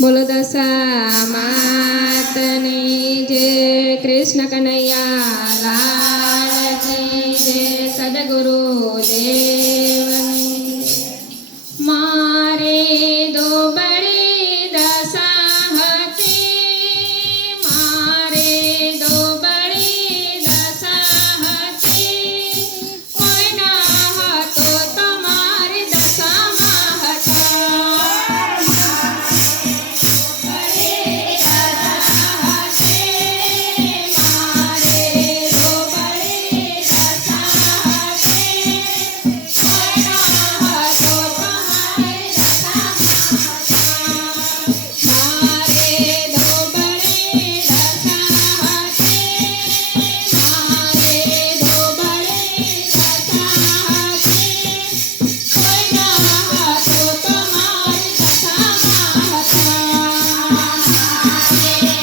બોલો દશા માતની જે કૃષ્ણ કનૈયા લાલની જે સદગુરુ દેવની. મારે Thank you.